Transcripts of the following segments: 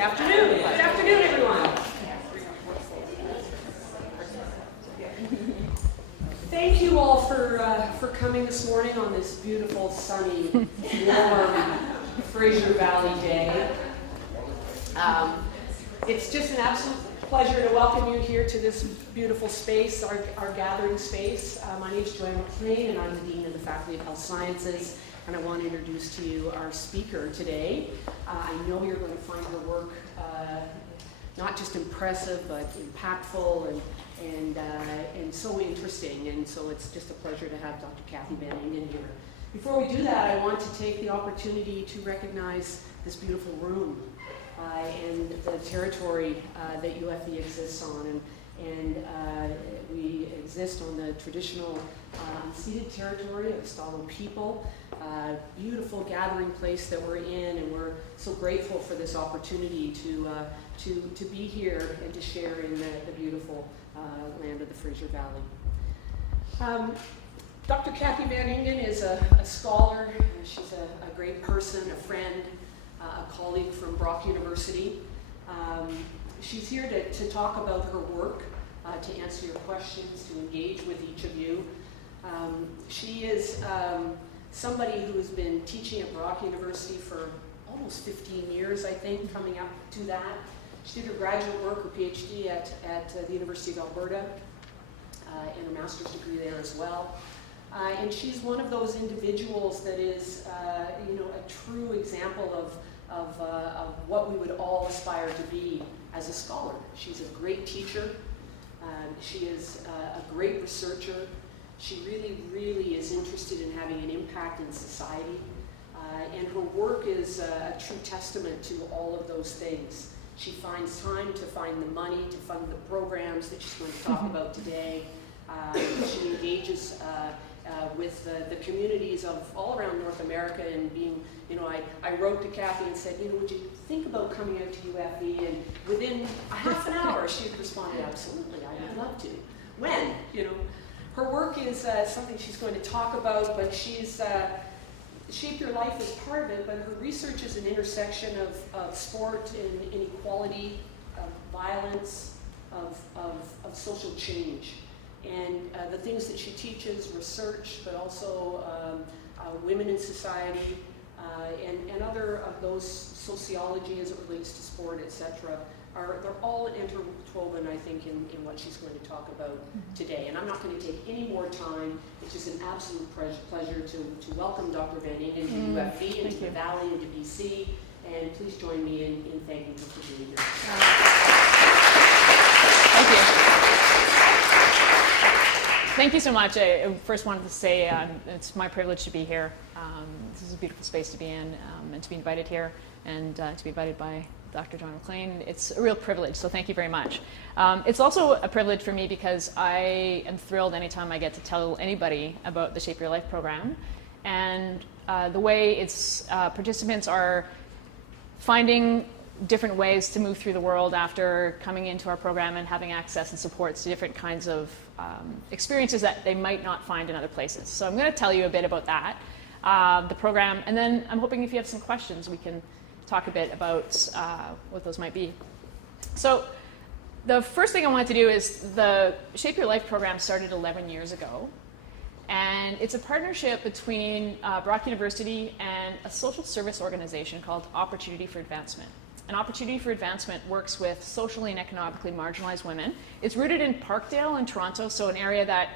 afternoon. Good afternoon, everyone. Thank you all for coming this morning on this beautiful, sunny, warm Fraser Valley day. It's just an absolute pleasure to welcome you here to this beautiful space, our gathering space. My name is Joanne McLean, and I'm the Dean of the Faculty of Health Sciences, and I want to introduce to you our speaker today. I know you're going to find her work not just impressive, but impactful and so interesting, and so it's just a pleasure to have Dr. Cathy van Ingen here. Before we do that, I want to take the opportunity to recognize this beautiful room and the territory that UFE exists on, and we exist on the traditional unceded territory of Stalo people. Beautiful gathering place that we're in, and we're so grateful for this opportunity to be here and to share in the beautiful land of the Fraser Valley. Dr. Cathy van Ingen is a scholar. She's a great person, a friend, a colleague from Brock University. She's here to talk about her work, to answer your questions, to engage with each of you. She is somebody who has been teaching at Brock University for almost 15 years, I think, coming up to that. She did her graduate work, her PhD at the University of Alberta, and her master's degree there as well. And she's one of those individuals that is, a true example of what we would all aspire to be as a scholar. She's a great teacher. She is a great researcher. She really is interested in having an impact in society. And her work is a true testament to all of those things. She finds time to find the money to fund the programs that she's going to talk about today. She engages with the communities of all around North America, and being, I wrote to Cathy and said, would you think about coming out to UFE? And within a half an hour, she had responded, absolutely, I would love to. When? Her work is something she's going to talk about, but she's Shape Your Life is part of it, but her research is an intersection of sport and inequality, of violence, of social change. And the things that she teaches, research, but also women in society, and other of those, sociology as it relates to sport, etc., they're all interwoven, I think, in what she's going to talk about today. And I'm not going to take any more time. It's just an absolute pleasure to welcome Dr. van Ingen to UFE and to the Valley and to BC. And please join me in thanking her for being here. Thank you. Thank you so much. I first wanted to say it's my privilege to be here. This is a beautiful space to be in, and to be invited here, and to be invited by Dr. John McLean. It's a real privilege, so thank you very much. It's also a privilege for me because I am thrilled anytime I get to tell anybody about the Shape Your Life program, and the way its participants are finding different ways to move through the world after coming into our program and having access and supports to different kinds of experiences that they might not find in other places. So I'm going to tell you a bit about that, the program, and then I'm hoping if you have some questions we can talk a bit about what those might be. So the first thing I wanted to do is the Shape Your Life program started 11 years ago, and it's a partnership between Brock University and a social service organization called Opportunity for Advancement. And Opportunity for Advancement works with socially and economically marginalized women. It's rooted in Parkdale in Toronto, so an area that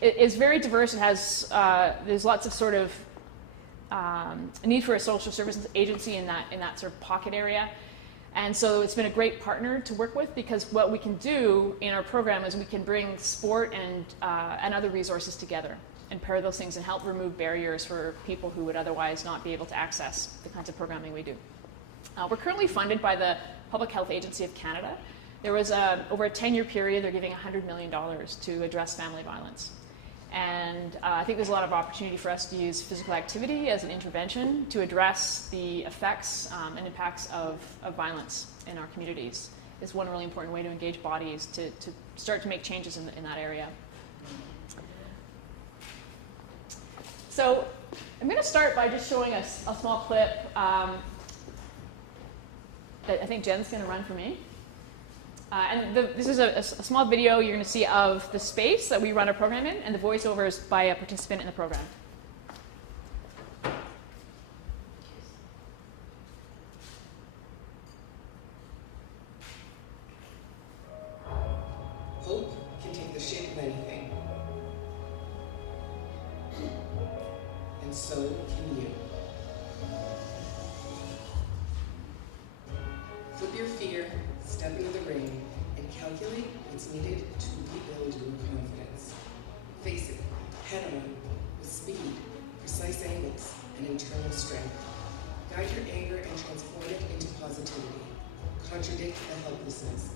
is very diverse. It has there's lots of sort of a need for a social services agency in that sort of pocket area. And so it's been a great partner to work with, because what we can do in our program is we can bring sport and other resources together and pair those things and help remove barriers for people who would otherwise not be able to access the kinds of programming we do. We're currently funded by the Public Health Agency of Canada. There was over a 10-year period, they're giving $100 million to address family violence. And I think there's a lot of opportunity for us to use physical activity as an intervention to address the effects and impacts of violence in our communities. It's one really important way to engage bodies to start to make changes in that area. So I'm going to start by just showing a small clip. that I think Jen's going to run for me. This is a small video you're going to see of the space that we run our program in, and the voiceover is by a participant in the program. Hope can take the shape of anything. And so can you. Flip your fear, step into the ring, and calculate what's needed to rebuild your confidence. Face it, head on, with speed, precise angles, and internal strength. Guide your anger and transform it into positivity. Contradict the helplessness.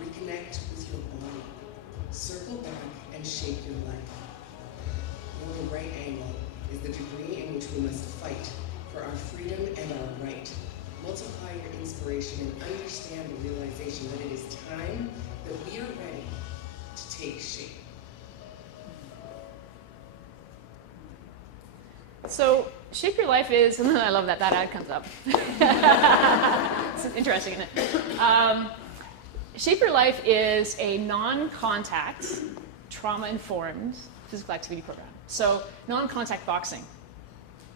Reconnect with your body. Circle back and shape your life. Your right angle is the degree in which we must fight for our freedom and our right. Multiply your inspiration and understand the realization that it is time that we are ready to take shape. So, shape your life is, and I love that ad comes up. It's interesting, isn't it? Shape Your Life is a non-contact, trauma-informed physical activity program. So, non-contact boxing.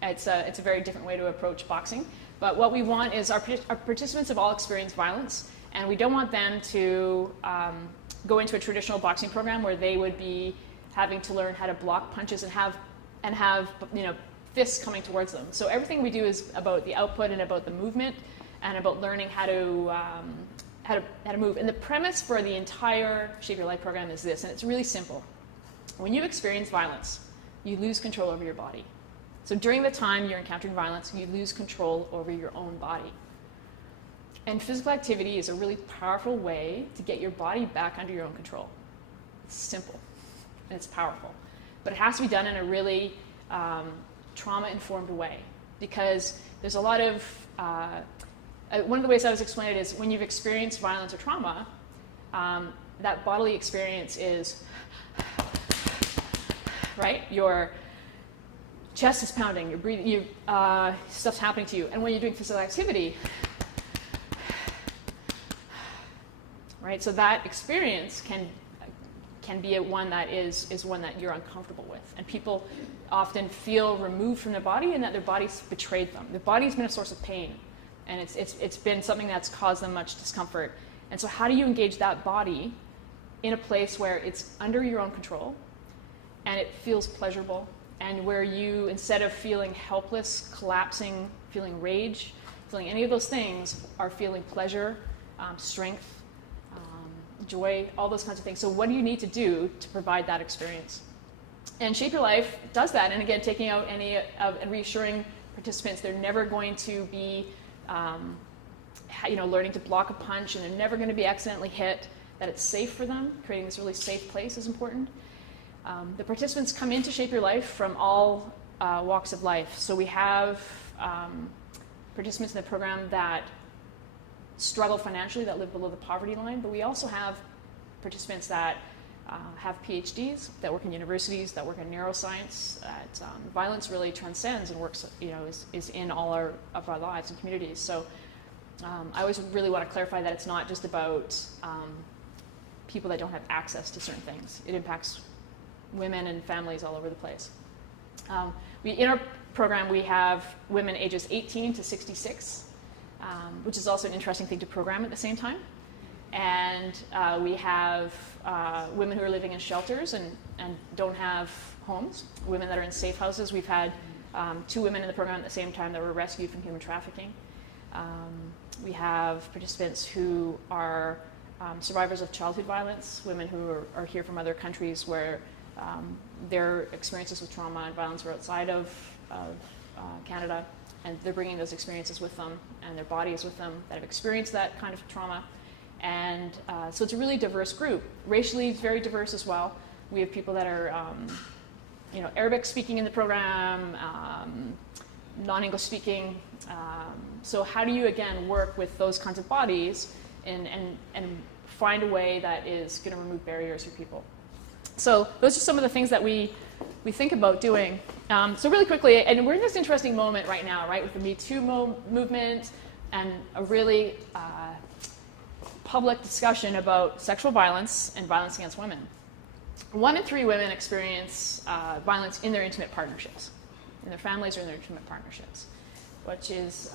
It's a very different way to approach boxing. But what we want is our participants have all experienced violence, and we don't want them to go into a traditional boxing program where they would be having to learn how to block punches and have fists coming towards them. So everything we do is about the output and about the movement and about learning how to move. And the premise for the entire Shape Your Life program is this, and it's really simple. When you experience violence, you lose control over your body. So during the time you're encountering violence, you lose control over your own body. And physical activity is a really powerful way to get your body back under your own control. It's simple and it's powerful. But it has to be done in a really trauma-informed way, because there's a lot of, one of the ways I was explaining it is when you've experienced violence or trauma, that bodily experience is, right? Your chest is pounding, you're breathing, stuff's happening to you. And when you're doing physical activity, right? So that experience can be one that is one that you're uncomfortable with. And people often feel removed from their body and that their body's betrayed them. Their body's been a source of pain, and it's been something that's caused them much discomfort. And so how do you engage that body in a place where it's under your own control and it feels pleasurable, and where you, instead of feeling helpless, collapsing, feeling rage, feeling any of those things, are feeling pleasure, strength, joy, all those kinds of things. So what do you need to do to provide that experience? And Shape Your Life does that. And again, taking out any of and reassuring participants they're never going to be learning to block a punch, and they're never going to be accidentally hit, that it's safe for them. Creating this really safe place is important. The participants come into Shape Your Life from all walks of life. So we have participants in the program that struggle financially, that live below the poverty line, but we also have participants that have PhDs, that work in universities, that work in neuroscience, that violence really transcends and works, is in all of our lives and communities. So I always really want to clarify that it's not just about people that don't have access to certain things. It impacts women and families all over the place. In our program, we have women ages 18 to 66, which is also an interesting thing to program at the same time. And we have women who are living in shelters and don't have homes, women that are in safe houses. We've had 2 women in the program at the same time that were rescued from human trafficking. We have participants who are survivors of childhood violence, women who are here from other countries where their experiences with trauma and violence were outside of Canada, and they're bringing those experiences with them, and their bodies with them that have experienced that kind of trauma. And so it's a really diverse group. Racially, it's very diverse as well. We have people that are, Arabic speaking in the program, non-English speaking. So how do you, again, work with those kinds of bodies and find a way that is going to remove barriers for people? So those are some of the things that we think about doing. So really quickly, and we're in this interesting moment right now, right, with the Me Too movement, and a really public discussion about sexual violence and violence against women. 1 in 3 women experience violence in their intimate partnerships, in their families or in their intimate partnerships, which is,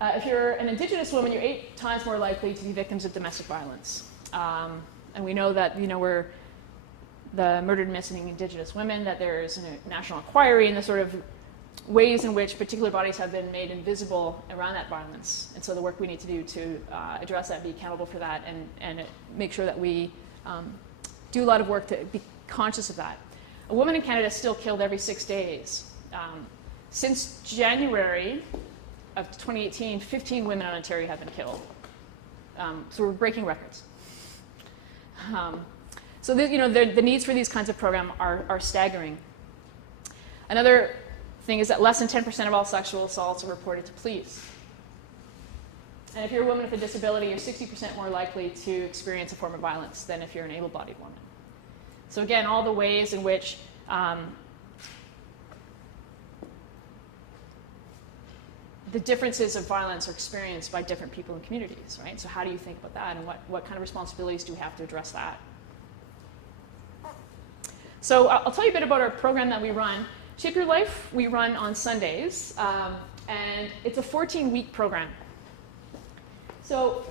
if you're an Indigenous woman, you're 8 times more likely to be victims of domestic violence. And we know that, we're the murdered and missing Indigenous women, that there's a national inquiry in the sort of ways in which particular bodies have been made invisible around that violence. And so the work we need to do to address that, be accountable for that, and make sure that we do a lot of work to be conscious of that. A woman in Canada is still killed every 6 days. Since January of 2018, 15 women in Ontario have been killed. So we're breaking records. So the needs for these kinds of programs are staggering. Another thing is that less than 10% of all sexual assaults are reported to police. And if you're a woman with a disability, you're 60% more likely to experience a form of violence than if you're an able-bodied woman. So again, all the ways in which the differences of violence are experienced by different people in communities, right? So how do you think about that, and what kind of responsibilities do we have to address that? So I'll tell you a bit about our program that we run. Shape Your Life we run on Sundays, and it's a 14-week program. So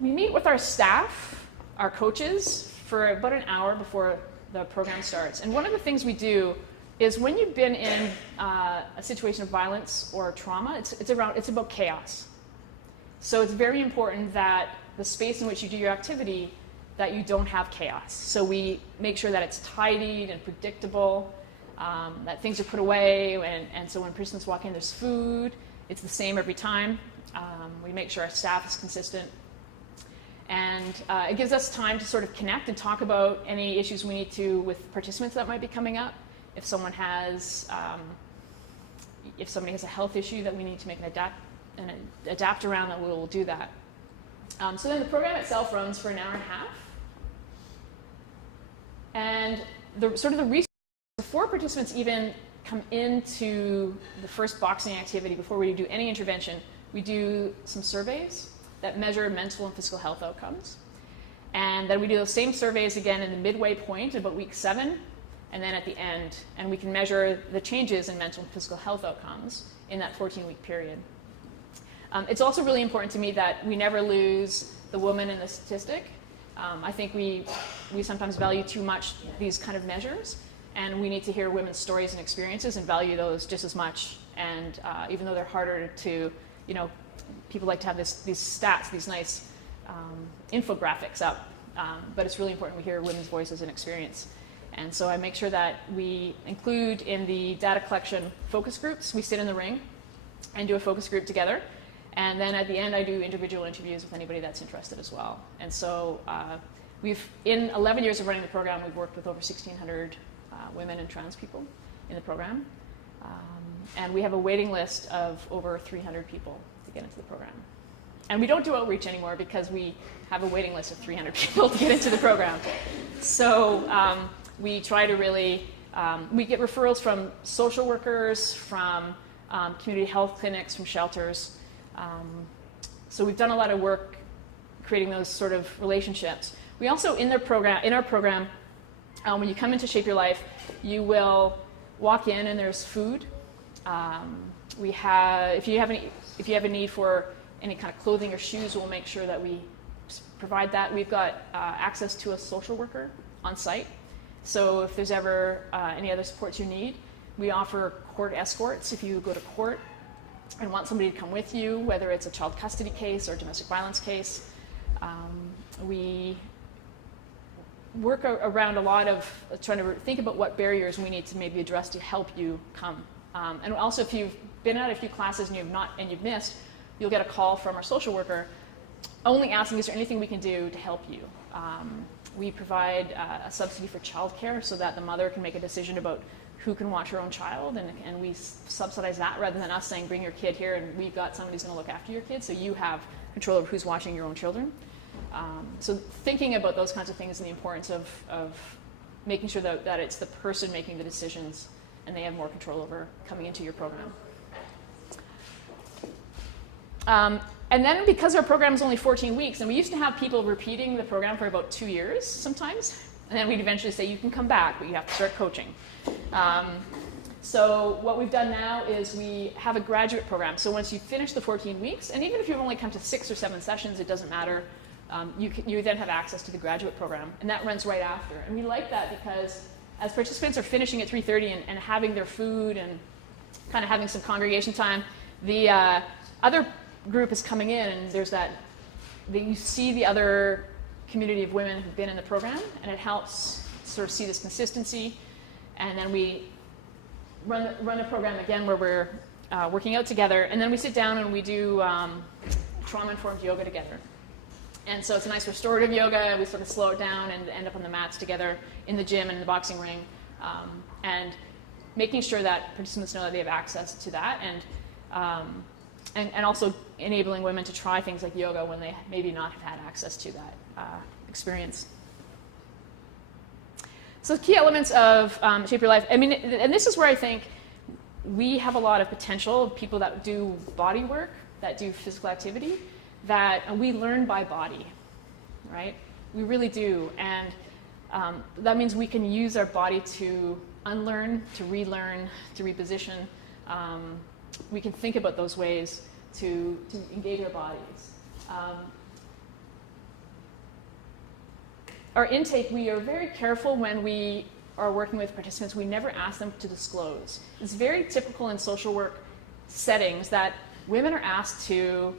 we meet with our staff, our coaches, for about an hour before the program starts. And one of the things we do is when you've been in a situation of violence or trauma, it's about chaos. So it's very important that the space in which you do your activity, that you don't have chaos. So we make sure that it's tidied and predictable, that things are put away, and so when persons walk in, there's food. It's the same every time. We make sure our staff is consistent. And it gives us time to sort of connect and talk about any issues we need to with participants that might be coming up. If somebody has a health issue that we need to make an adapt around, that we'll do that. So then the program itself runs for an hour and a half. And the research before participants even come into the first boxing activity, before we do any intervention, we do some surveys that measure mental and physical health outcomes. And then we do those same surveys again in the midway point, about week 7, and then at the end. And we can measure the changes in mental and physical health outcomes in that 14-week period. It's also really important to me that we never lose the woman in the statistic. I think we sometimes value too much these kind of measures, and we need to hear women's stories and experiences and value those just as much. And even though they're harder to, people like to have these stats, these nice infographics up, but it's really important we hear women's voices and experience. And so I make sure that we include in the data collection focus groups. We sit in the ring and do a focus group together. And then at the end, I do individual interviews with anybody that's interested as well. And so in 11 years of running the program, we've worked with over 1,600 women and trans people in the program. And we have a waiting list of over 300 people to get into the program. And we don't do outreach anymore because we have a waiting list of 300 people to get into the program. So we try to really, we get referrals from social workers, from community health clinics, from shelters. So we've done a lot of work creating those sort of relationships. We also, in our program, when you come into Shape Your Life, you will walk in and there's food. If you have a need for any kind of clothing or shoes, we'll make sure that we provide that. We've got access to a social worker on site. So if there's ever any other supports you need, we offer court escorts if you go to court and want somebody to come with you, whether it's a child custody case or domestic violence case. We work around a lot of trying to think about what barriers we need to maybe address to help you come. And also, if you've been at a few classes and you've missed, you'll get a call from our social worker only asking, is there anything we can do to help you? We provide a subsidy for childcare so that the mother can make a decision about who can watch her own child, and we subsidize that rather than us saying, bring your kid here and we've got somebody who's going to look after your kid, so you have control over who's watching your own children. So thinking about those kinds of things and the importance of making sure that it's the person making the decisions and they have more control over coming into your program. And then because our program is only 14 weeks, and we used to have people repeating the program for about 2 years sometimes, and then we'd eventually say, you can come back, but you have to start coaching. So what we've done now is we have a graduate program. So once you finish the 14 weeks, and even if you've only come to 6 or 7 sessions, it doesn't matter. You then have access to the graduate program, and that runs right after. And we like that because as participants are finishing at 3:30 and having their food and kind of having some congregation time, the other group is coming in, and there's you see the other community of women who've been in the program, and it helps sort of see this consistency. And then we run a program again where we're working out together, and then we sit down and we do trauma-informed yoga together. And so it's a nice restorative yoga. We sort of slow it down and end up on the mats together in the gym and in the boxing ring, and making sure that participants know that they have access to that, and also enabling women to try things like yoga when they maybe not have had access to that experience. So key elements of Shape Your Life. I mean, and this is where I think we have a lot of potential of people that do body work, that do physical activity, that we learn by body, right? We really do. And that means we can use our body to unlearn, to relearn, to reposition. We can think about those ways to engage our bodies. Our intake, we are very careful when we are working with participants. We never ask them to disclose. It's very typical in social work settings that women are asked to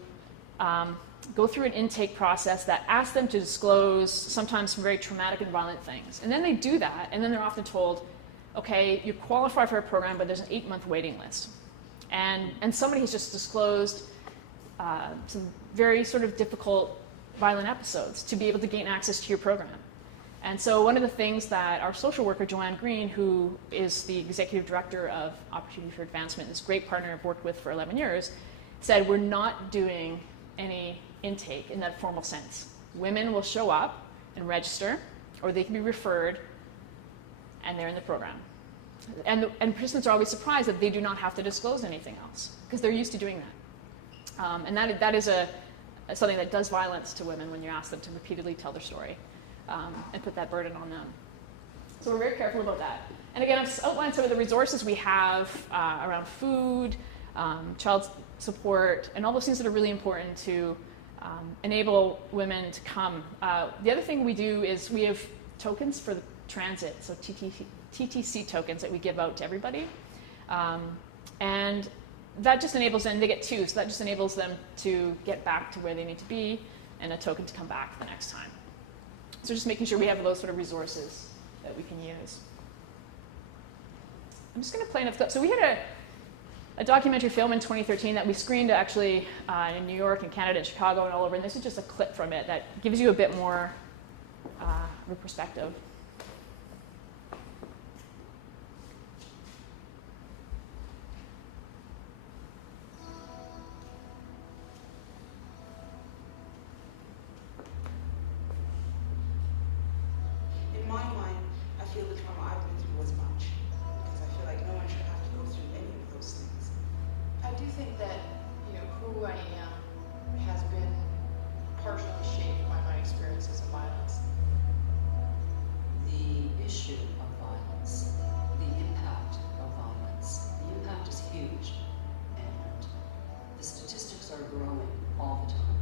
go through an intake process that asks them to disclose sometimes some very traumatic and violent things. And then they do that, and then they're often told, okay, you qualify for a program, but there's an 8-month waiting list. And somebody has just disclosed some very sort of difficult, violent episodes to be able to gain access to your program. And so one of the things that our social worker, Joanne Green, who is the executive director of Opportunity for Advancement, this great partner I've worked with for 11 years, said we're not doing any intake in that formal sense. Women will show up and register, or they can be referred, and they're in the program. And participants are always surprised that they do not have to disclose anything else, because they're used to doing that. And that is something that does violence to women when you ask them to repeatedly tell their story and put that burden on them. So we're very careful about that. And again, I've outlined some of the resources we have around food, child support, and all those things that are really important to enable women to come. The other thing we do is we have tokens for the transit, so TTC tokens that we give out to everybody. And that just enables them, they get 2, so that just enables them to get back to where they need to be, and a token to come back the next time. So just making sure we have those sort of resources that we can use. I'm just going to play enough clips. So we had a documentary film in 2013 that we screened actually in New York and Canada and Chicago and all over, and this is just a clip from it that gives you a bit more of a perspective. In my mind, I feel the trauma I've been through was much, because I feel like no one should have to go through any of those things. I do think that, who I am has been partially shaped by my experiences of violence. The issue of violence, the impact of violence, the impact is huge, and the statistics are growing all the time.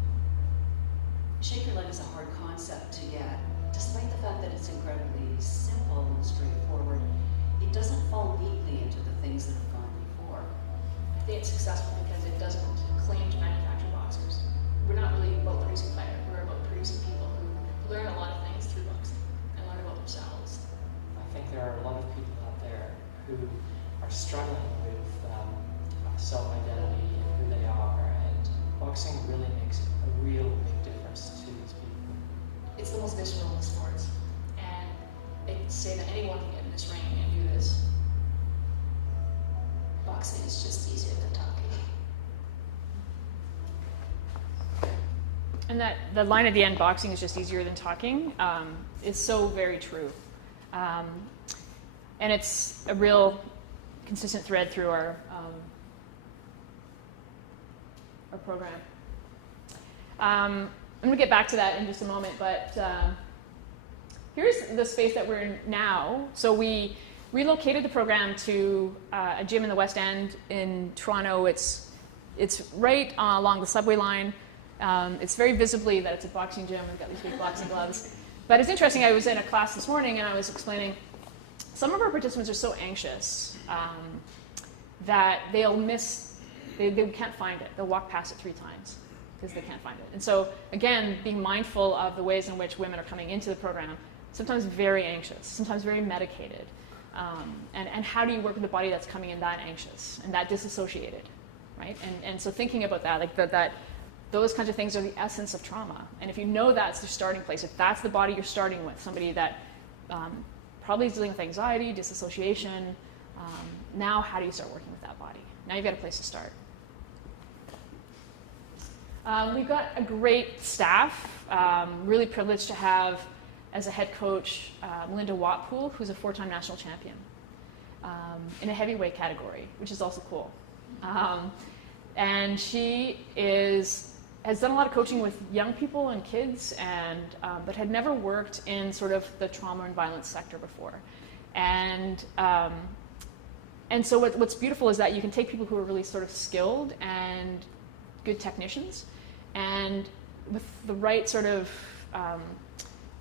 Shape Your Life is a hard concept to get. Despite the fact that it's incredibly simple and straightforward, it doesn't fall neatly into the things that have gone before. I think it's successful because it doesn't claim to manufacture boxers. We're not really about producing fighters. We're about producing people who learn a lot of things through boxing and learn about themselves. I think there are a lot of people out there who are struggling with self-identity and who they are, and boxing really makes a real big difference to these people. It's the most visceral of sports, and they can say that anyone can get in this ring and do this. Boxing is just easier than talking. And that the line at the end, boxing is just easier than talking, is so very true. And it's a real consistent thread through our program. I'm going to get back to that in just a moment, but here's the space that we're in now. So we relocated the program to a gym in the West End in Toronto. It's right along the subway line. It's very visibly that it's a boxing gym. We've got these big boxing gloves. But it's interesting, I was in a class this morning and I was explaining some of our participants are so anxious that they can't find it. They'll walk past it 3 times because they can't find it. And so, again, being mindful of the ways in which women are coming into the program, sometimes very anxious, sometimes very medicated. And how do you work with a body that's coming in that anxious and that disassociated, right? And so thinking about that, like that those kinds of things are the essence of trauma. And if you know that's the starting place, if that's the body you're starting with, somebody that probably is dealing with anxiety, disassociation, now how do you start working with that body? Now you've got a place to start. We've got a great staff, really privileged to have as a head coach Melinda Watpool, who's a 4-time national champion in a heavyweight category, which is also cool. And she has done a lot of coaching with young people and kids, but had never worked in sort of the trauma and violence sector before. And so what's beautiful is that you can take people who are really sort of skilled and good technicians, and with the right sort of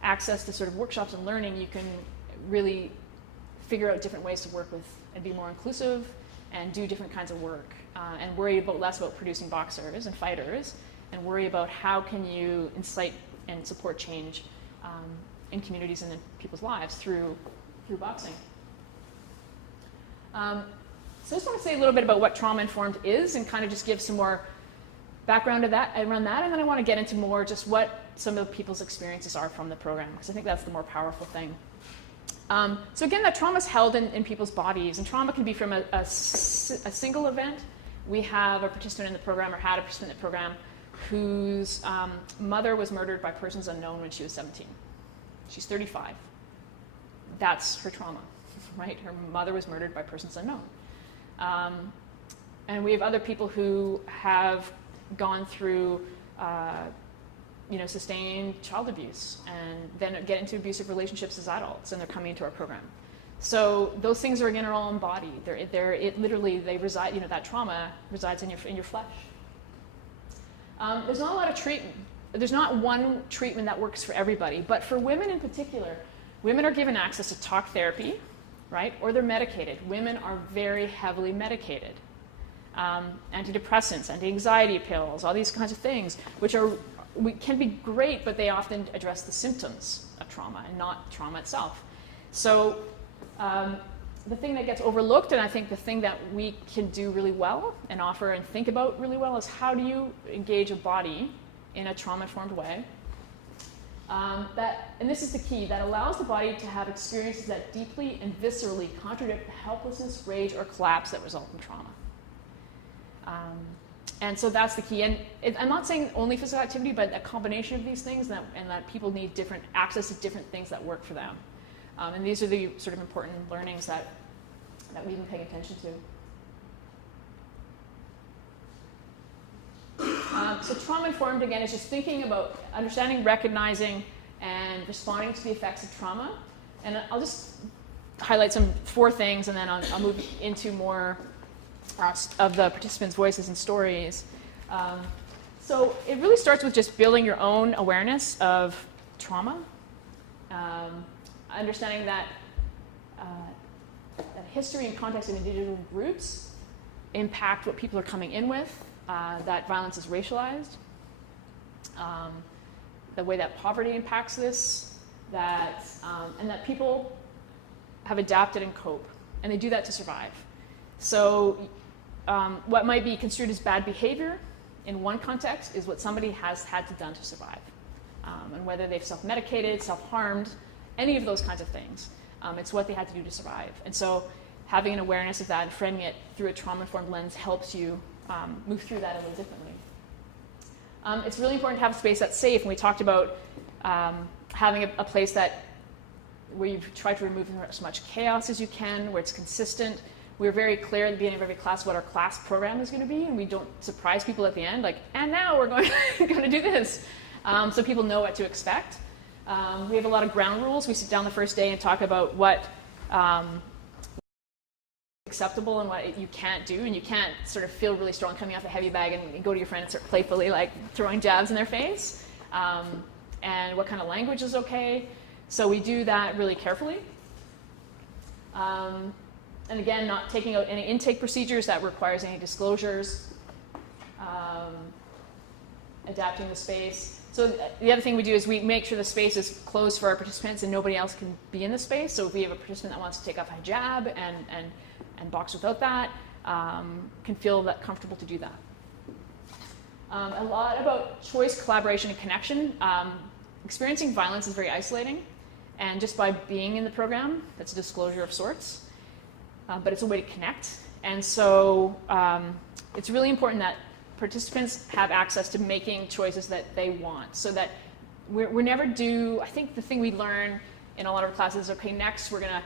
access to sort of workshops and learning, you can really figure out different ways to work with and be more inclusive and do different kinds of work, and worry less about producing boxers and fighters, and worry about how can you incite and support change in communities and in people's lives through boxing. So I just want to say a little bit about what Traumainformed is and kind of just give some more background around that, and then I want to get into more just what some of the people's experiences are from the program, because I think that's the more powerful thing. So again, that trauma is held in people's bodies, and trauma can be from a single event. We have a participant in the program, or had a participant in the program, whose mother was murdered by persons unknown when she was 17. She's 35. That's her trauma, right? Her mother was murdered by persons unknown. And we have other people who have gone through sustained child abuse and then get into abusive relationships as adults, and they're coming into our program. So those things are again are all embodied. They reside. That trauma resides in your flesh. There's not a lot of treatment. There's not one treatment that works for everybody, but for women in particular, women are given access to talk therapy, right? Or they're medicated. Women are very heavily medicated. Antidepressants, anti-anxiety pills, all these kinds of things, which can be great, but they often address the symptoms of trauma and not trauma itself. So the thing that gets overlooked, and I think the thing that we can do really well and offer and think about really well, is how do you engage a body in a trauma-informed way and this is the key, that allows the body to have experiences that deeply and viscerally contradict the helplessness, rage, or collapse that result from trauma. And so that's the key. And I'm not saying only physical activity, but a combination of these things, and that people need different access to different things that work for them. And these are the sort of important learnings that we've been paying attention to. So trauma-informed, again, is just thinking about understanding, recognizing, and responding to the effects of trauma. And I'll just highlight 4 things, and then I'll move into more of the participants' voices and stories. So it really starts with just building your own awareness of trauma, understanding that history and context of individual groups impact what people are coming in with, that violence is racialized, the way that poverty impacts this, and that people have adapted and cope, and they do that to survive. So what might be construed as bad behavior in one context is what somebody has had to done to survive. And whether they've self-medicated, self-harmed, any of those kinds of things, it's what they had to do to survive. And so having an awareness of that and framing it through a trauma-informed lens helps you move through that a little differently. It's really important to have a space that's safe, and we talked about having a place where you've tried to remove as much chaos as you can, where it's consistent, we're very clear at the beginning of every class what our class program is going to be, and we don't surprise people at the end, like, and now we're going to do this. So people know what to expect. We have a lot of ground rules. We sit down the first day and talk about what acceptable and what you can't do, and you can't sort of feel really strong coming off a heavy bag and go to your friend and start playfully like throwing jabs in their face, and what kind of language is okay. So we do that really carefully. And again, not taking out any intake procedures that requires any disclosures, adapting the space. So the other thing we do is we make sure the space is closed for our participants and nobody else can be in the space. So if we have a participant that wants to take off a hijab and box without that, can feel that comfortable to do that. A lot about choice, collaboration, and connection. Experiencing violence is very isolating, and just by being in the program, that's a disclosure of sorts, but it's a way to connect. And so it's really important that participants have access to making choices that they want, so that we're never due. I think the thing we learn in a lot of our classes is, okay, next we're gonna,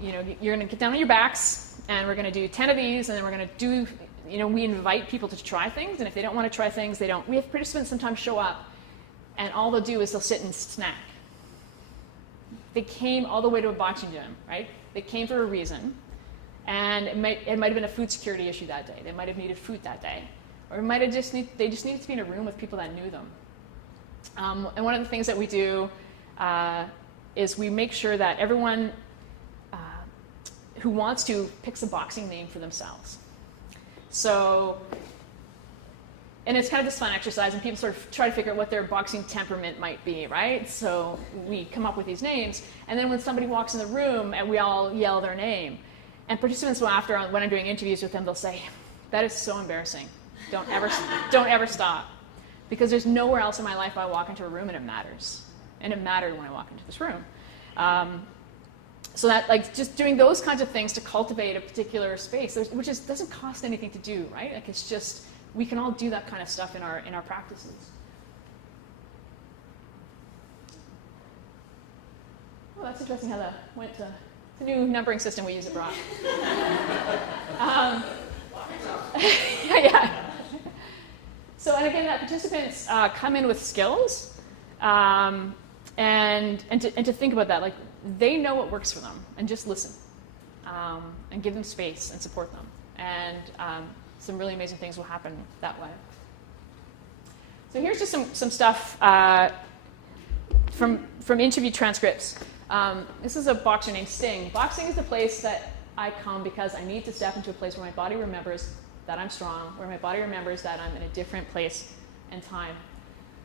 you're gonna get down on your backs, and we're gonna do 10 of these, and then we're gonna do, we invite people to try things, and if they don't want to try things, they don't. We have participants sometimes show up, and all they'll do is they'll sit and snack. They came all the way to a boxing gym, right? They came for a reason, and it might have been a food security issue that day. They might have needed food that day, or it might have they just needed to be in a room with people that knew them. And one of the things that we do is we make sure that everyone who wants to picks a boxing name for themselves. So, and it's kind of this fun exercise, and people sort of try to figure out what their boxing temperament might be, right? So we come up with these names, and then when somebody walks in the room, and we all yell their name. And participants will, after, when I'm doing interviews with them, they'll say, "That is so embarrassing. Don't ever stop." Because there's nowhere else in my life I walk into a room and it matters. And it mattered when I walk into this room. So that, like, just doing those kinds of things to cultivate a particular space, which doesn't cost anything to do, right? Like, it's just, we can all do that kind of stuff in our practices. Oh, that's interesting how that went to the new numbering system we use at Brock. Yeah. So, and again, that participants come in with skills, and to think about that, like, they know what works for them, and just listen, and give them space and support them, and some really amazing things will happen that way. So here's just some stuff from interview transcripts. This is a boxer named Sting. Boxing is the place that I come because I need to step into a place where my body remembers that I'm strong, where my body remembers that I'm in a different place and time.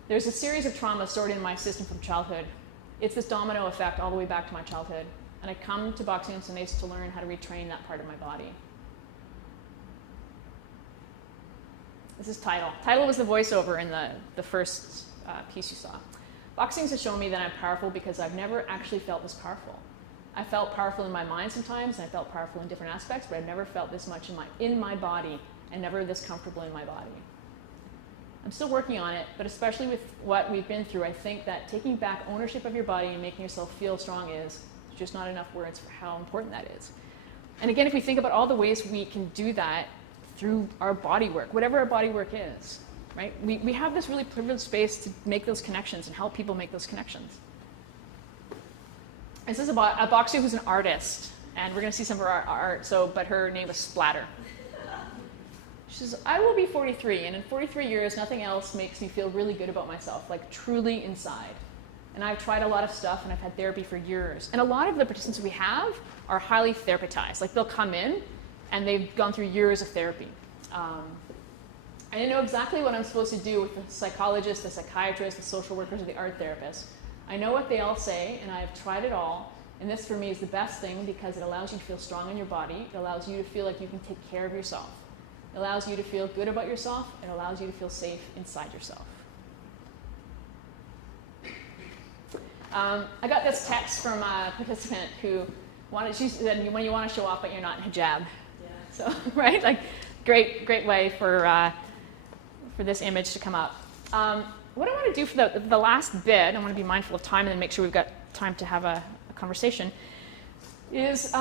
There's a series of traumas stored in my system from childhood. It's this domino effect all the way back to my childhood. And I come to boxing on Sundays to learn how to retrain that part of my body. This is Title. Title was the voiceover in the first piece you saw. Boxing has shown me that I'm powerful because I've never actually felt this powerful. I felt powerful in my mind sometimes, and I felt powerful in different aspects, but I've never felt this much in my body, and never this comfortable in my body. I'm still working on it, but especially with what we've been through, I think that taking back ownership of your body and making yourself feel strong is just not enough words for how important that is. And again, if we think about all the ways we can do that through our body work, whatever our body work is, right? We have this really privileged space to make those connections and help people make those connections. This is about a boxer who's an artist, and we're going to see some of her art. But her name was Splatter. She says, "I will be 43, and in 43 years, nothing else makes me feel really good about myself, like truly inside. And I've tried a lot of stuff, and I've had therapy for years." And a lot of the participants we have are highly therapized. Like, they'll come in, and they've gone through years of therapy. I know exactly what I'm supposed to do with the psychologist, the psychiatrist, the social workers, or the art therapist. I know what they all say, and I have tried it all. And this, for me, is the best thing because it allows you to feel strong in your body. It allows you to feel like you can take care of yourself. It allows you to feel good about yourself. It allows you to feel safe inside yourself. I got this text from a participant who she said, "When you want to show off, but you're not in hijab." Yeah. So, right? Like, great way for this image to come up. What I want to do for the last bit, I want to be mindful of time and then make sure we've got time to have a conversation, is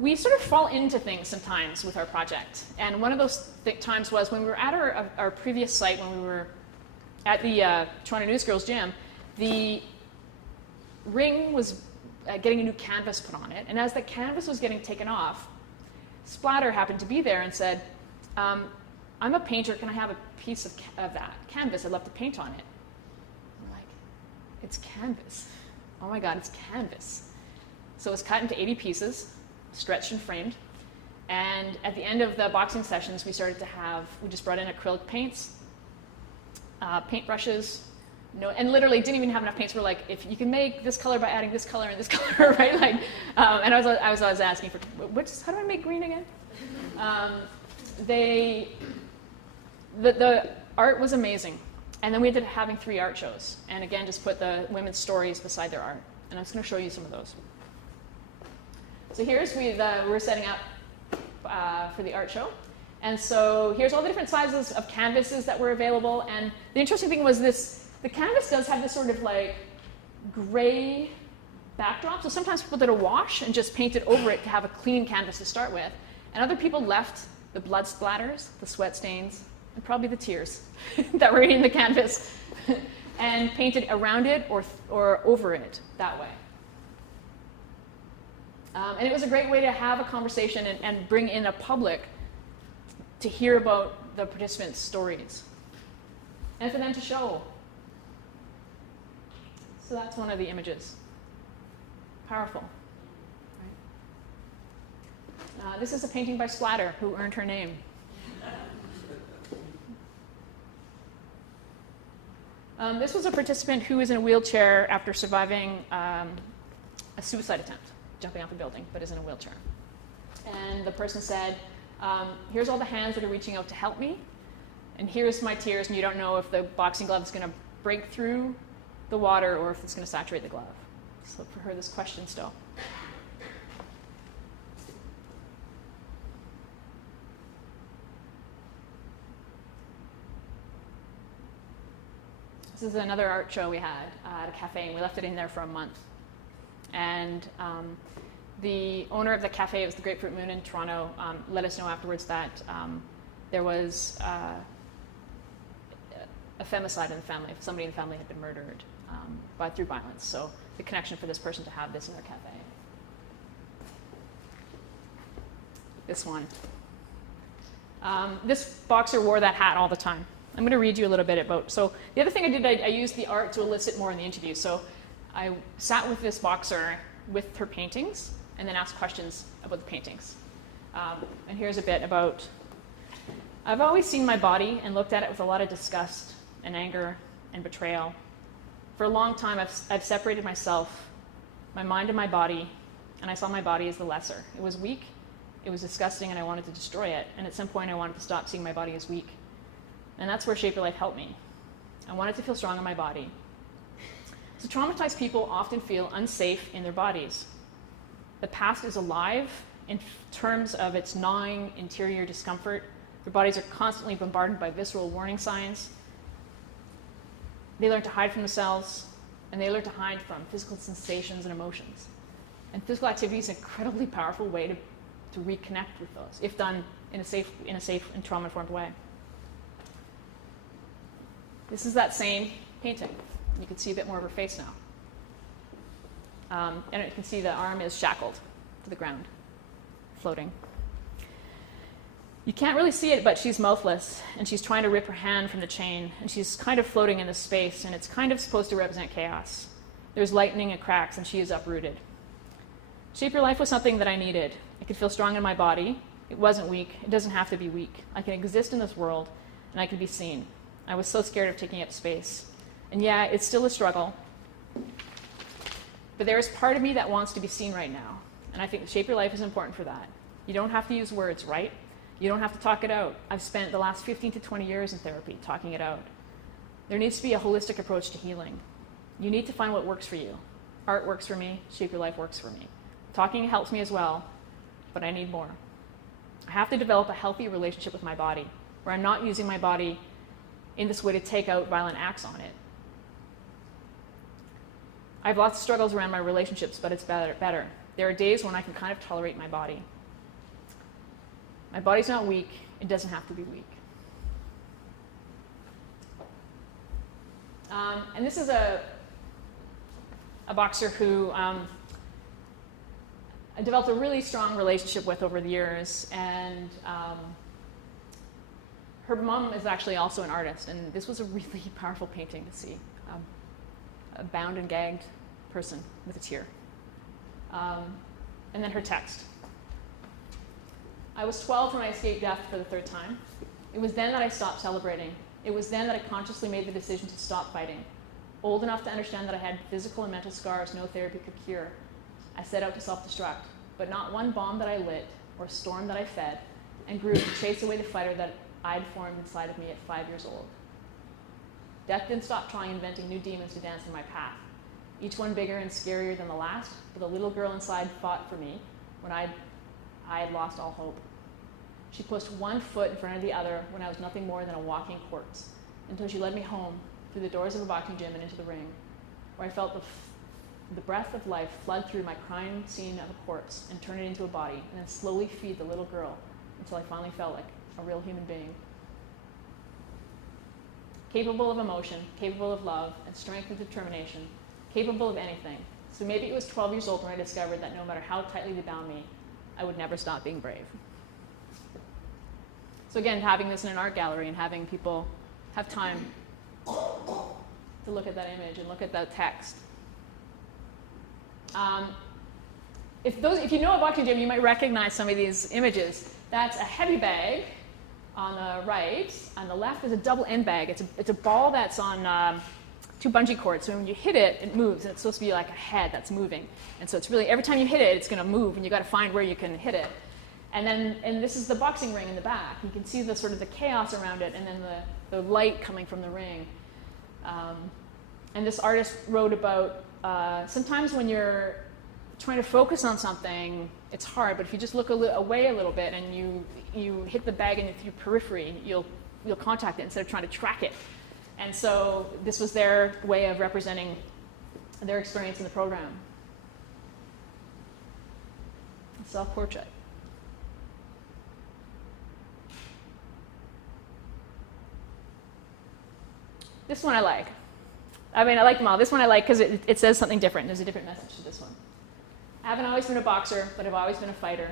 we sort of fall into things sometimes with our project. And one of those times was when we were at our previous site, when we were at the Toronto Newsgirls gym, the ring was getting a new canvas put on it. And as the canvas was getting taken off, Splatter happened to be there and said, I'm a painter, can I have a piece of that canvas? I'd love to paint on it. I'm like, it's canvas. Oh my God, it's canvas. So it was cut into 80 pieces, stretched and framed. And at the end of the boxing sessions, we just brought in acrylic paints, paintbrushes, and literally didn't even have enough paints. We're like, if you can make this color by adding this color and this color, right? Like, and I was always asking for, how do I make green again? The art was amazing. And then we ended up having 3 art shows. And again, just put the women's stories beside their art. And I'm just going to show you some of those. So here's we're setting up for the art show. And so here's all the different sizes of canvases that were available. And the interesting thing was the canvas does have this sort of like gray backdrop. So sometimes people did a wash and just painted over it to have a clean canvas to start with. And other people left the blood splatters, the sweat stains, and probably the tears that were in the canvas and painted around it or over it that way. And it was a great way to have a conversation and bring in a public to hear about the participants' stories and for them to show. So that's one of the images. Powerful. Right? This is a painting by Splatter, who earned her name. This was a participant who was in a wheelchair after surviving a suicide attempt, jumping off a building, but is in a wheelchair. And the person said, here's all the hands that are reaching out to help me, and here's my tears, and you don't know if the boxing glove is going to break through the water or if it's going to saturate the glove. So for her, this question still. This is another art show we had at a cafe, and we left it in there for a month. And the owner of the cafe, it was the Grapefruit Moon in Toronto, let us know afterwards that there was a femicide in the family. Somebody in the family had been murdered through violence. So the connection for this person to have this in their cafe. This one. This boxer wore that hat all the time. I'm going to read you a little bit about. So the other thing I did, I used the art to elicit more in the interview. So I sat with this boxer with her paintings and then asked questions about the paintings. And here's a bit about, I've always seen my body and looked at it with a lot of disgust and anger and betrayal. For a long time, I've separated myself, my mind and my body, and I saw my body as the lesser. It was weak, it was disgusting, and I wanted to destroy it. And at some point, I wanted to stop seeing my body as weak. And that's where Shape Your Life helped me. I wanted to feel strong in my body. So traumatized people often feel unsafe in their bodies. The past is alive in terms of its gnawing interior discomfort. Their bodies are constantly bombarded by visceral warning signs. They learn to hide from themselves, and they learn to hide from physical sensations and emotions. And physical activity is an incredibly powerful way to reconnect with those, if done in a safe and trauma-informed way. This is that same painting. You can see a bit more of her face now. And you can see the arm is shackled to the ground, floating. You can't really see it, but she's mouthless, and she's trying to rip her hand from the chain, and she's kind of floating in this space, and it's kind of supposed to represent chaos. There's lightning and cracks, and she is uprooted. Shape Your Life was something that I needed. I could feel strong in my body. It wasn't weak. It doesn't have to be weak. I can exist in this world, and I can be seen. I was so scared of taking up space. And yeah, it's still a struggle. But there is part of me that wants to be seen right now. And I think Shape Your Life is important for that. You don't have to use words, right? You don't have to talk it out. I've spent the last 15 to 20 years in therapy talking it out. There needs to be a holistic approach to healing. You need to find what works for you. Art works for me. Shape Your Life works for me. Talking helps me as well, but I need more. I have to develop a healthy relationship with my body, where I'm not using my body in this way to take out violent acts on it. I have lots of struggles around my relationships, but it's better. There are days when I can kind of tolerate my body. My body's not weak. It doesn't have to be weak. And this is a boxer who I developed a really strong relationship with over the years. And her mom is actually also an artist. And this was a really powerful painting to see. A bound and gagged person with a tear. And then her text. I was 12 when I escaped death for the 3rd time. It was then that I stopped celebrating. It was then that I consciously made the decision to stop fighting. Old enough to understand that I had physical and mental scars no therapy could cure. I set out to self-destruct, but not one bomb that I lit or storm that I fed and grew to chase away the fighter that I'd formed inside of me at 5 years old. Death didn't stop trying inventing new demons to dance in my path, each one bigger and scarier than the last, but the little girl inside fought for me when I had lost all hope. She pushed one foot in front of the other when I was nothing more than a walking corpse, until she led me home through the doors of a boxing gym and into the ring, where I felt the breath of life flood through my crime scene of a corpse and turn it into a body, and then slowly feed the little girl until I finally felt like a real human being. Capable of emotion, capable of love, and strength and determination, capable of anything. So maybe it was 12 years old when I discovered that no matter how tightly they bound me, I would never stop being brave. So again, having this in an art gallery and having people have time to look at that image and look at that text. If you know a boxing gym, you might recognize some of these images. That's a heavy bag on the right. On the left is a double end bag. It's a ball that's on 2 bungee cords. So when you hit it, it moves, and it's supposed to be like a head that's moving. And so it's really, every time you hit it, it's going to move, and you've got to find where you can hit it. And this is the boxing ring in the back. You can see the sort of the chaos around it, and then the light coming from the ring. And this artist wrote about sometimes when you're trying to focus on something, it's hard. But if you just look away a little bit and you hit the bag in your periphery, you'll contact it instead of trying to track it. And so this was their way of representing their experience in the program. Self-portrait. This one I like. I mean, I like them all. This one I like because it says something different. There's a different message to this one. I haven't always been a boxer, but I've always been a fighter.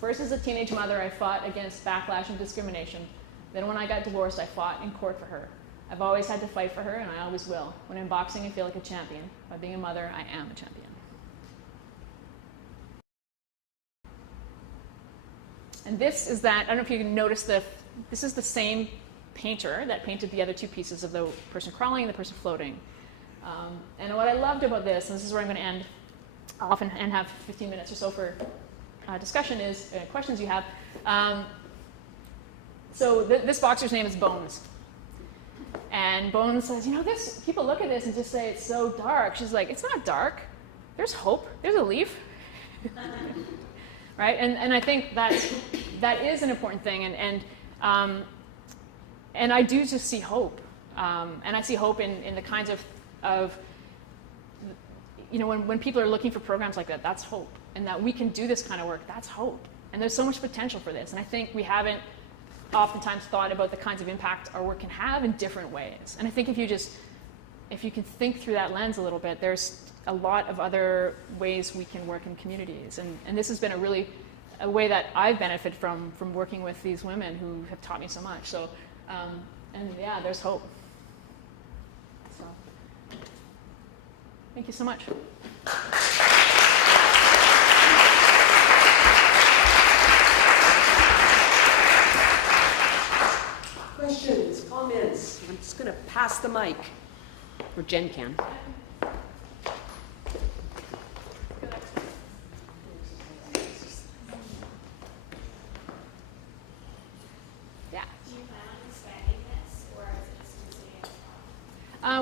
First, as a teenage mother, I fought against backlash and discrimination. Then when I got divorced, I fought in court for her. I've always had to fight for her, and I always will. When I'm boxing, I feel like a champion. By being a mother, I am a champion. And this is that, I don't know if you can notice this is the same painter that painted the other 2 pieces of the person crawling and the person floating. And what I loved about this, and this is where I'm going to end off and have 15 minutes or so for discussion, is questions you have. So this boxer's name is Bones. And Bones says, people look at this and just say it's so dark. She's like, it's not dark. There's hope. There's a leaf. Right? And I think that is an important thing. And I do just see hope. And I see hope in the kinds of when people are looking for programs like that, that's hope. And that we can do this kind of work, that's hope. And there's so much potential for this. And I think we haven't oftentimes thought about the kinds of impact our work can have in different ways. And I think if you can think through that lens a little bit, there's a lot of other ways we can work in communities. And this has been a way that I've benefited from working with these women who have taught me so much. So, there's hope. So, thank you so much. Questions, comments? I'm just going to pass the mic, or Jen can.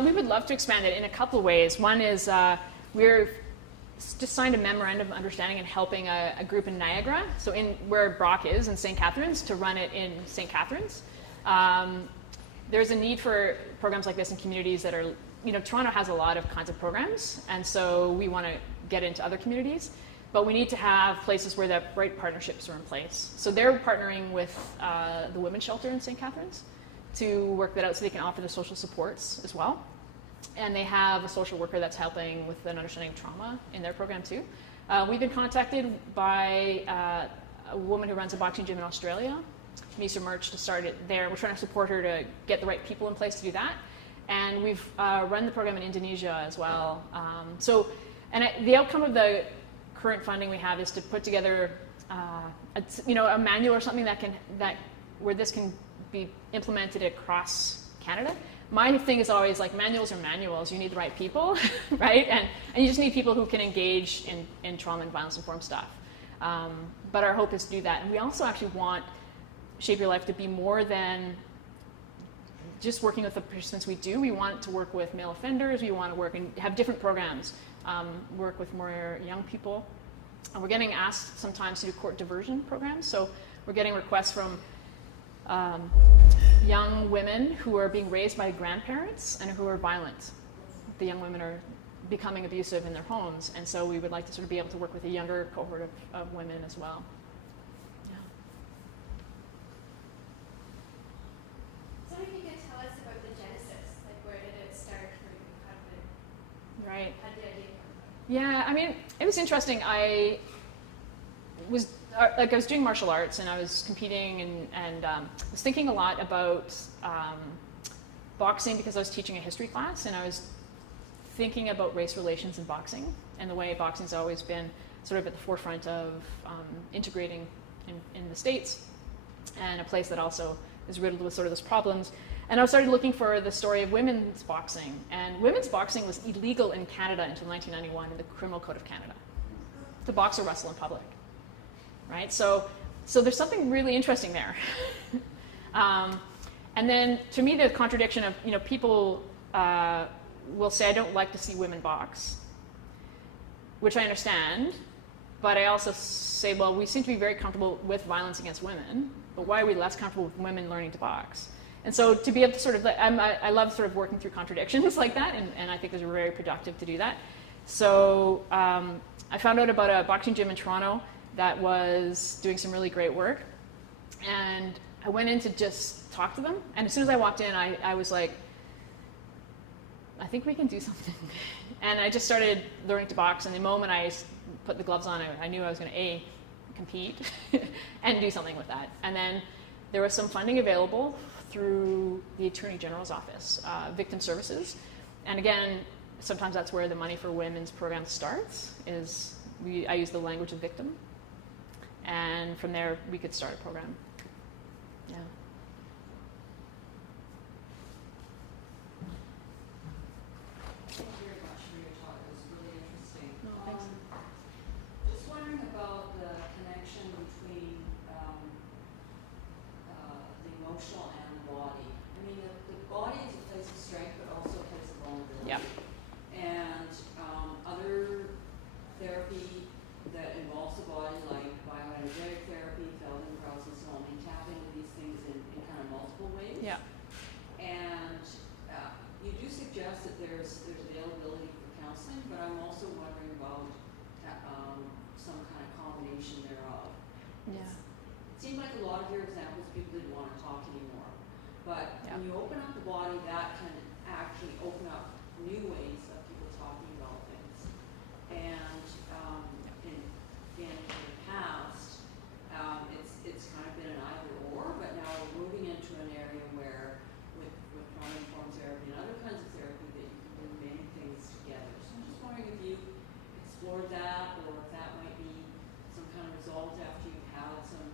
We would love to expand it in a couple of ways. One is we're just signed a memorandum of understanding and helping a group in Niagara, so where Brock is in St. Catharines, to run it in St. Catharines. There's a need for programs like this in communities that are, Toronto has a lot of kinds of programs, and so we want to get into other communities. but we need to have places where the right partnerships are in place. So they're partnering with the Women's Shelter in St. Catharines to work that out so they can offer the social supports as well. And they have a social worker that's helping with an understanding of trauma in their program too. We've been contacted by a woman who runs a boxing gym in Australia, Misa Merch, to start it there. We're trying to support her to get the right people in place to do that. And we've run the program in Indonesia as well. The outcome of the current funding we have is to put together a manual or something where this can be implemented across Canada. My thing is always like, manuals are manuals. You need the right people, right? And you just need people who can engage in trauma and violence-informed stuff. But our hope is to do that. And we also actually want Shape Your Life to be more than just working with the participants we do. We want to work with male offenders. We want to work and have different programs, work with more young people. And we're getting asked sometimes to do court diversion programs. So we're getting requests from young women who are being raised by grandparents and who are violent. The young women are becoming abusive in their homes, and so we would like to sort of be able to work with a younger cohort of women as well. Yeah. So if you could tell us about the genesis, like where did it start for you? How did the idea come from? Yeah, I mean, it was interesting. I was doing martial arts and I was competing and was thinking a lot about boxing because I was teaching a history class, and I was thinking about race relations in boxing and the way boxing's always been sort of at the forefront of integrating in the States, and a place that also is riddled with sort of those problems. And I started looking for the story of women's boxing, and women's boxing was illegal in Canada until 1991 in the Criminal Code of Canada. To box or wrestle in public. Right, so there's something really interesting there. And then, to me, the contradiction of, people will say, I don't like to see women box, which I understand, but I also say, well, we seem to be very comfortable with violence against women, but why are we less comfortable with women learning to box? And so to be able to sort of, I love sort of working through contradictions like that, and I think it's very productive to do that. So I found out about a boxing gym in Toronto that was doing some really great work, and I went in to just talk to them, and as soon as I walked in, I was like, I think we can do something. And I just started learning to box, and the moment I put the gloves on, I knew I was going to compete and do something with that. And then there was some funding available through the Attorney General's office, Victim Services, and again, sometimes that's where the money for women's programs starts, I use the language of victim. And from there, we could start a program. Yeah. Thank you very much for your talk. It was really interesting. No, thanks. Just wondering about the connection between the emotional and the body. I mean, the body is a place of strength, but also a place of vulnerability. Yeah. And other therapy that involves the body, like bioenergetic therapy, Feldenkrais, and so on, they tap into these things in kind of multiple ways. Yeah. And you do suggest that there's availability for counseling, but I'm also wondering about some kind of combination thereof. Yeah. It seemed like a lot of your examples, people didn't want to talk anymore. But Yeah. when you open up the body, that can actually open up new ways of people talking about things. And in the past, it's kind of been an either or, but now we're moving into an area where with Traumainformed therapy and other kinds of therapy that you can do many things together. So I'm just wondering if you explored that, or if that might be some kind of result after you've had some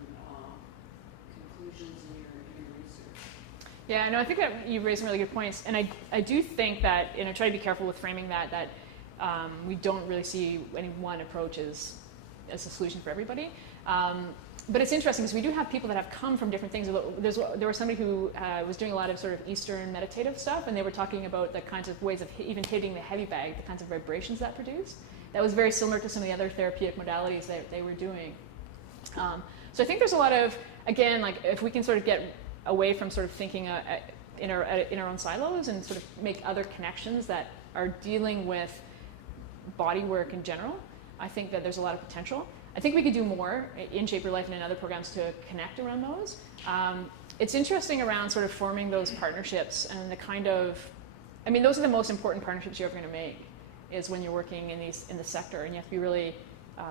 conclusions in your research. Yeah, no, I think that you raised some really good points, and I do think that, and I try to be careful with framing that we don't really see any one approach as a solution for everybody. But it's interesting because we do have people that have come from different things. There was somebody who was doing a lot of sort of Eastern meditative stuff, and they were talking about the kinds of ways of even hitting the heavy bag, the kinds of vibrations that produced. That was very similar to some of the other therapeutic modalities that they were doing. So I think there's a lot of, again, like if we can sort of get away from sort of thinking in our own silos and sort of make other connections that are dealing with body work in general, I think that there's a lot of potential. I think we could do more in Shape Your Life and in other programs to connect around those. It's interesting around sort of forming those partnerships and the kind of, I mean, those are the most important partnerships you're ever going to make, is when you're working in the sector, and you have to be really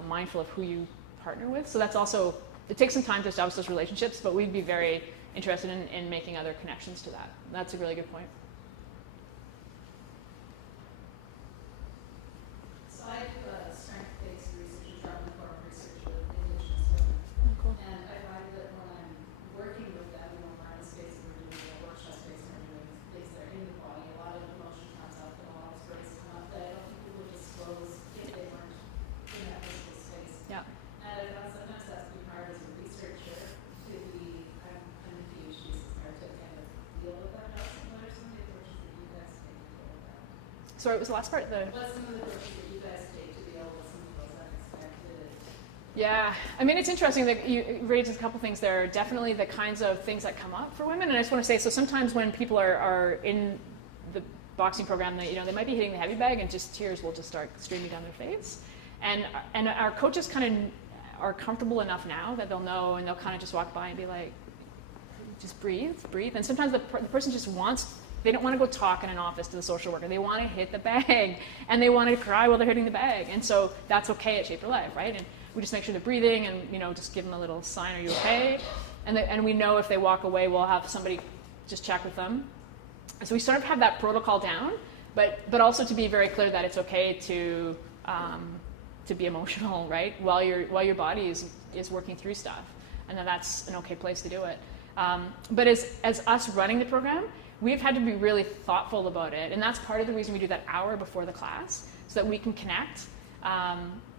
mindful of who you partner with. So that's also, it takes some time to establish those relationships, but we'd be very interested in making other connections to that. That's a really good point. So I do strength-based research and Traumainformed research with Indigenous women. Oh, cool. And I find that when I'm working with them, we're in a space and we're doing a workshop space and we're doing things that are in the body, a lot of emotion comes up and a lot of stories come up that I don't think people would disclose if they weren't in that physical space. Yeah. And I found sometimes that's to be hard as a researcher to be, I'm a PhD, so it's hard to kind of deal with that. What are some of the approaches that you guys take to deal with that? Sorry, what was the last part? What's some of the approaches that you guys take to deal with some of those unexpected? Yeah, I mean, it's interesting that you raised a couple things there. Definitely the kinds of things that come up for women. And I just want to say, so sometimes when people are in the boxing program, they might be hitting the heavy bag and just tears will just start streaming down their face. And our coaches kind of are comfortable enough now that they'll know, and they'll kind of just walk by and be like, just breathe. And sometimes the person just wants, they don't want to go talk in an office to the social worker. They want to hit the bag, and they want to cry while they're hitting the bag. And so that's okay at Shape Your Life, right? And we just make sure they're breathing and, just give them a little sign, are you okay? And we know if they walk away, we'll have somebody just check with them. So we sort of have that protocol down, but also to be very clear that it's okay to be emotional, right? While your body is working through stuff, and that's an okay place to do it. But as us running the program, we've had to be really thoughtful about it, and that's part of the reason we do that hour before the class, so that we can connect.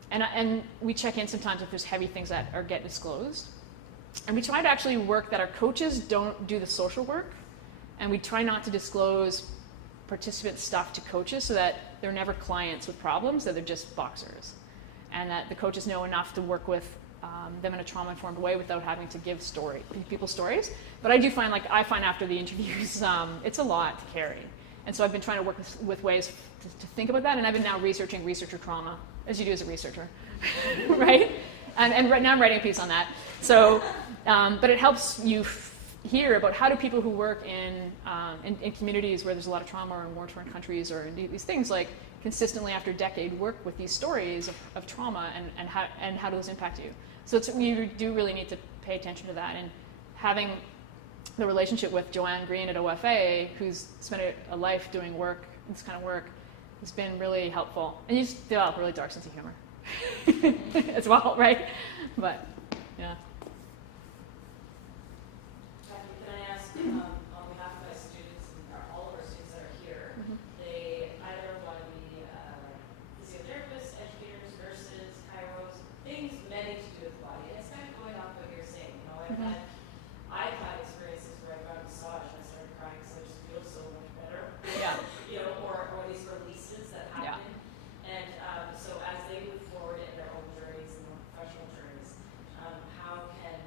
And we check in sometimes if there's heavy things that get disclosed. And we try to actually work that our coaches don't do the social work, and we try not to disclose participant stuff to coaches so that they're never clients with problems, that they're just boxers. And that the coaches know enough to work with them in a trauma-informed way without having to give people stories. But I do find, after the interviews, it's a lot to carry. And so I've been trying to work with ways to think about that, and I've been now researching researcher trauma, as you do as a researcher, right? And right now I'm writing a piece on that. So, but it helps you hear about how do people who work in communities where there's a lot of trauma or in war-torn countries or in these things, consistently after a decade work with these stories of trauma and how do those impact you. So you do really need to pay attention to that, and having the relationship with Joanne Green at OFA, who's spent a life doing this kind of work, has been really helpful. And you just develop a really dark sense of humor as well, right? But, yeah. Cathy, can I ask, on behalf of my students and all of our students that are here, they either want to be physiotherapists, educators, nurses, chiros, things many to do with the body. And it's kind of going off what you're saying. I've had experiences where I got a massage and I started crying because I just feel so much better. Yeah. Or these releases that happen. Yeah. And so as they move forward in their own journeys and their professional journeys, how can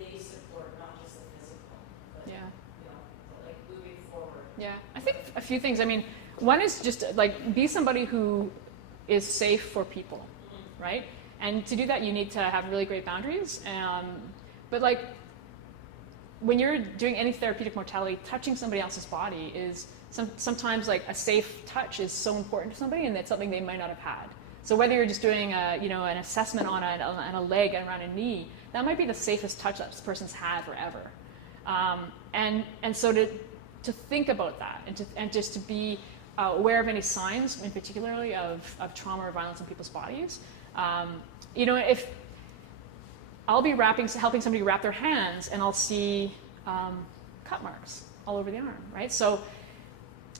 they support not just the physical, but moving forward? Yeah, I think a few things. I mean, one is just be somebody who is safe for people, right? And to do that, you need to have really great boundaries. But when you're doing any therapeutic modality, touching somebody else's body is sometimes a safe touch is so important to somebody, and that's something they might not have had. So whether you're just doing an assessment on a leg and around a knee, that might be the safest touch that this person's had forever. And so to think about that and just to be aware of any signs, in particularly of trauma or violence in people's bodies. If I'll be helping somebody wrap their hands, and I'll see cut marks all over the arm, right? So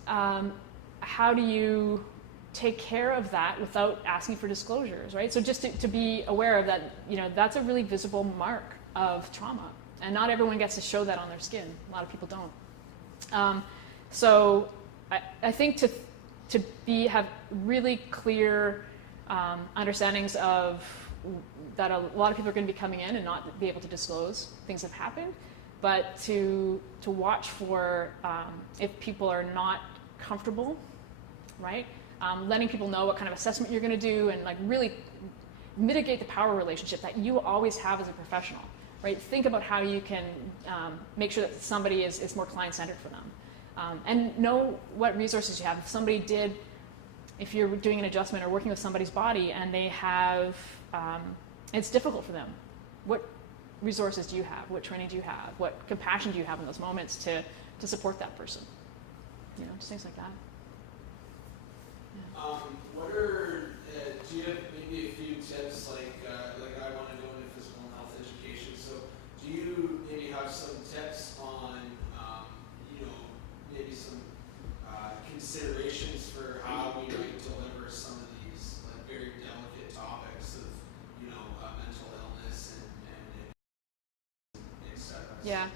how do you take care of that without asking for disclosures, right? So just to be aware of that, that's a really visible mark of trauma, and not everyone gets to show that on their skin. A lot of people don't. So I think to have really clear understandings of that a lot of people are going to be coming in and not be able to disclose things that have happened, but to watch for if people are not comfortable, right? Letting people know what kind of assessment you're going to do, and really mitigate the power relationship that you always have as a professional, right? Think about how you can make sure that somebody is more client-centered for them. And know what resources you have. If you're doing an adjustment or working with somebody's body and they have, it's difficult for them, what resources do you have? What training do you have? What compassion do you have in those moments to support that person? You know, just things like that. Do you have maybe a few tips, like I want to go into physical and health education, so do you maybe have some tips on, maybe some considerations for how we might deliver some of these like very delicate topics of, mental illness and et cetera? Yeah.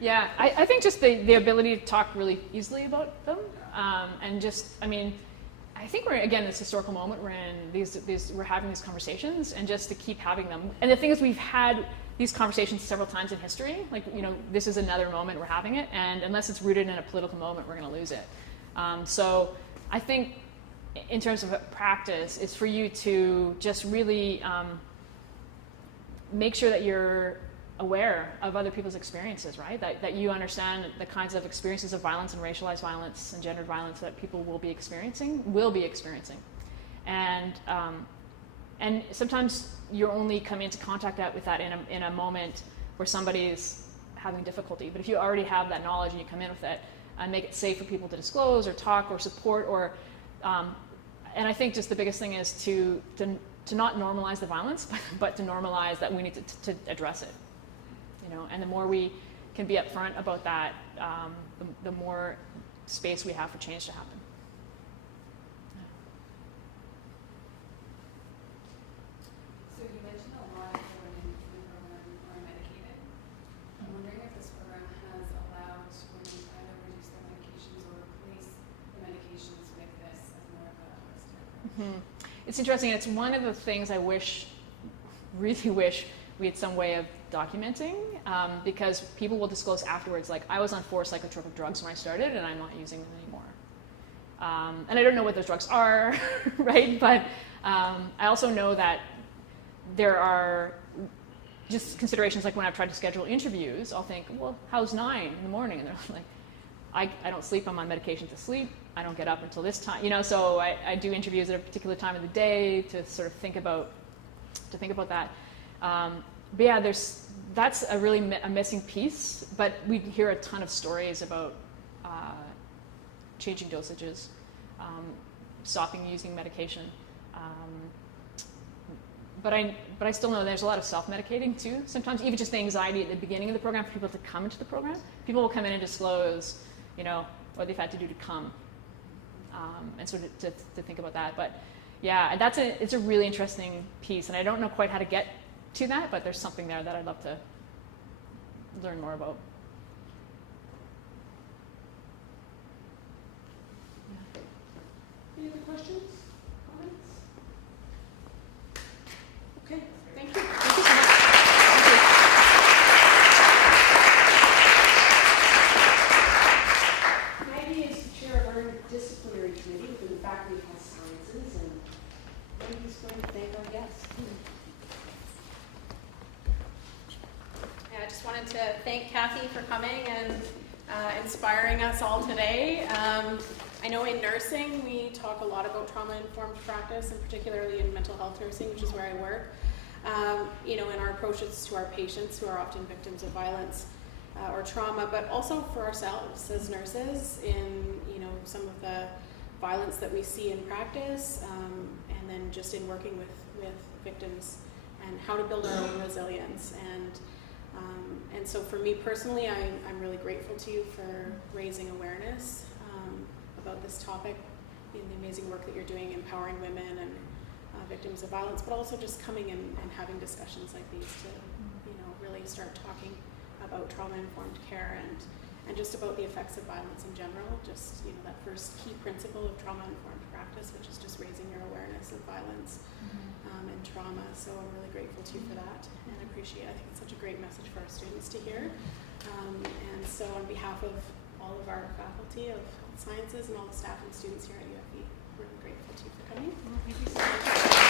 Yeah, I think just the ability to talk really easily about them, and just, I think we're, again, this historical moment, we're in we're having these conversations, and just to keep having them. And the thing is, we've had these conversations several times in history. Like, this is another moment we're having it, and unless it's rooted in a political moment, we're going to lose it. So I think in terms of practice, it's for you to just really make sure that you're aware of other people's experiences, right? That you understand the kinds of experiences of violence and racialized violence and gendered violence that people will be experiencing. And sometimes you only come into contact with that in a moment where somebody's having difficulty. But if you already have that knowledge and you come in with it and make it safe for people to disclose or talk or support, and I think just the biggest thing is to not normalize the violence, but to normalize that we need to address it. And the more we can be upfront about that, the more space we have for change to happen. So you mentioned a lot of women in the program are medicated. I'm wondering if this program has allowed women to either reduce their medications or replace the medications with this as more of a holistic approach. It's interesting. It's one of the things I really wish we had some way of documenting, because people will disclose afterwards, like, I was on 4 psychotropic drugs when I started and I'm not using them anymore. And I don't know what those drugs are, right? But I also know that there are just considerations, like when I've tried to schedule interviews, I'll think, well, how's 9 in the morning? And they're like, I don't sleep, I'm on medication to sleep, I don't get up until this time, so I do interviews at a particular time of the day to sort of think about that. But yeah, that's a really a missing piece, but we hear a ton of stories about changing dosages, stopping using medication. But I still know there's a lot of self-medicating too. Sometimes even just the anxiety at the beginning of the program for people to come into the program. People will come in and disclose, what they've had to do to come, and sort of to think about that. But yeah, it's a really interesting piece, and I don't know quite how to get to that, but there's something there that I'd love to learn more about. Any other questions? Comments? Okay, thank you. Thank you so much. Maggie is the chair of our interdisciplinary committee within the Faculty of Health Sciences, and Maggie's going to thank our guests. I just wanted to thank Cathy for coming and inspiring us all today. I know in nursing we talk a lot about trauma-informed practice, and particularly in mental health nursing, which is where I work. In our approaches to our patients who are often victims of violence or trauma, but also for ourselves as nurses in some of the violence that we see in practice, and then just in working with victims and how to build our own resilience. And so for me personally, I'm really grateful to you for raising awareness about this topic, and the amazing work that you're doing empowering women and victims of violence, but also just coming and having discussions like these to really start talking about trauma-informed care and just about the effects of violence in general. Just that first key principle of trauma-informed practice, which is just raising your awareness of violence and trauma. So I'm really grateful to you for that, and I think it's such a great message for our students to hear. And so on behalf of all of our faculty of health sciences and all the staff and students here at UFE, we're really grateful to you for coming. Thank you so much.